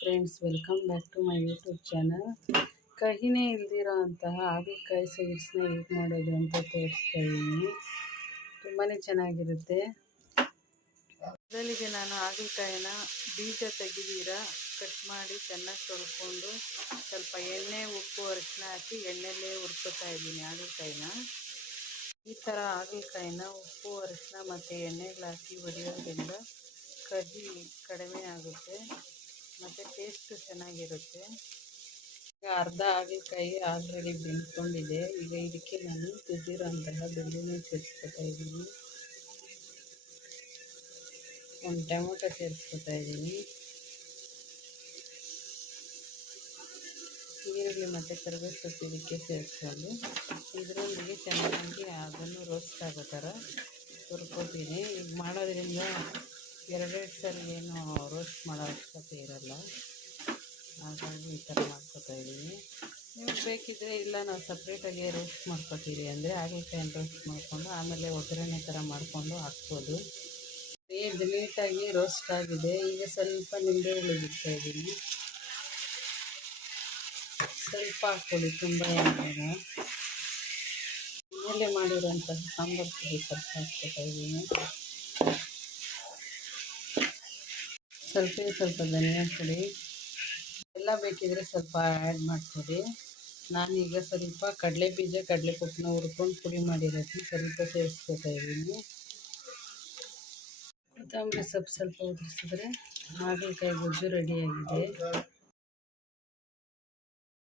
Friends, welcome back to my YouTube channel. ಕಹಿನೇ ಇಲ್ದಿರೋ ಅಂತಹ ಹಾಗಲಕಾಯಿ ಸ್ವೀಟ್ಸ್ನ ಹೇಗೆ ಮಾಡೋದು ಅಂತ ತೋರಿಸ್ತಾ ಇದ್ದೀನಿ. ತುಂಬಾ ಚೆನ್ನಾಗಿರುತ್ತೆ. ಮೊದಲಿಗೆ ನಾನು ಹಾಗಲಕಾಯಿನ ಬೀಜ ತೆಗೆದಿರ ಕಟ್ ಮಾಡಿ ಚೆನ್ನಾಗಿ ತೊಳ್ಕೊಂಡು ಸ್ವಲ್ಪ ಎಣ್ಣೆ, ಉಪ್ಪು, ಅರಿಶಿನ ಹಾಕಿ ಎಣ್ಣೆಲ್ಲೇ ಹುರ್ಕೋತಾ ಇದ್ದೀನಿ ಹಾಗಲಕಾಯಿನ. ಈ ಥರ ಹಾಗಲಕಾಯಿನ ಉಪ್ಪು, ಅರಿಶಿನ ಮತ್ತು ಎಣ್ಣೆಗೆ ಹಾಕಿ ಹೊಡೆಯೋದ್ರಿಂದ ಕಹಿ ಕಡಿಮೆ ಆಗುತ್ತೆ ಮತ್ತು ಟೇಸ್ಟು ಚೆನ್ನಾಗಿರುತ್ತೆ. ಈಗ ಅರ್ಧ ಹಾಗಲಕಾಯಿ ಆಲ್ರೆಡಿ ಬೆಂದ್ಕೊಂಡಿದೆ. ಈಗ ಇದಕ್ಕೆ ನಾನು ತುರಿದಿರೋಂತಹ ಬೆಳ್ಳುಳ್ಳಿ ಸೇರಿಸ್ಕೊತಾ ಇದ್ದೀನಿ, ಒಂದು ಟೊಮೊಟೊ ಸೇರಿಸ್ಕೊತಾ ಇದ್ದೀನಿ, ಈರುಳ್ಳಿ ಮತ್ತು ಕರಿಬೇವು ಸೊಪ್ಪು ಇದಕ್ಕೆ ಸೇರಿಸ್ಕೊಂಡು ಇದರೊಂದಿಗೆ ಚೆನ್ನಾಗಿ ಅದನ್ನು ರೋಸ್ಟ್ ಆಗೋ ಥರ ಹುರ್ಕೋತೀನಿ. ಈಗ ಮಾಡೋದ್ರಿಂದ ಎರಡೆರಡು ಸರಿ ಏನು ರೋಸ್ಟ್ ಮಾಡೋ ಅವಶ್ಯಕತೆ ಇರೋಲ್ಲ, ಹಾಗಾಗಿ ಈ ಥರ ಮಾಡ್ಕೊತಾ ಇದ್ದೀನಿ. ನೀವು ಬೇಕಿದ್ದರೆ ಇಲ್ಲ ನಾವು ಸಪ್ರೇಟಾಗಿ ರೋಸ್ಟ್ ಮಾಡ್ಕೊತೀವಿ ಅಂದರೆ ಹಾಗಲಕಾಯಿನ ರೋಸ್ಟ್ ಮಾಡಿಕೊಂಡು ಆಮೇಲೆ ಒಗ್ಗರಣೆ ಥರ ಮಾಡಿಕೊಂಡು ಹಾಕ್ಬೋದು. ಇದು ನೀಟಾಗಿ ರೋಸ್ಟ್ ಆಗಿದೆ. ಈಗ ಸ್ವಲ್ಪ ನಿಂಬೆ ಹುಳಿ ಬಿಡ್ತಾ ಇದ್ದೀನಿ, ಸ್ವಲ್ಪ ಹಾಕ್ಕೊಳ್ಳಿ, ತುಂಬ ಏನಿಲ್ಲ. ಮನೇಲೆ ಮಾಡಿರೋಂತಹ ಸಾಂಬಾರು ಪುಡಿ ಸ್ವಲ್ಪ ಹಾಕ್ಕೊತಾ ಇದ್ದೀನಿ, ಸ್ವಲ್ಪ ಧನಿಯಾ ಪುಡಿ, ಎಲ್ಲ ಬೇಕಿದ್ರೆ ಸ್ವಲ್ಪ ಆ್ಯಡ್ ಮಾಡ್ಕೊಡಿ. ನಾನೀಗ ಸ್ವಲ್ಪ ಕಡಲೆಬೀಜ, ಕಡಲೆಪಪ್ಪನ್ನ ಹುರ್ಕೊಂಡು ಪುಡಿ ಮಾಡಿರೋದು ಸ್ವಲ್ಪ ಸೇರಿಸ್ಕೊತಾ ಇದ್ದೀನಿ. ಕೊತ್ತಂಬರಿ ಸೊಪ್ಪು ಸ್ವಲ್ಪ ಉದುರಿಸಿದ್ರೆ ಹಾಗಲಕಾಯಿ ಗೊಜ್ಜು ರೆಡಿಯಾಗಿದೆ.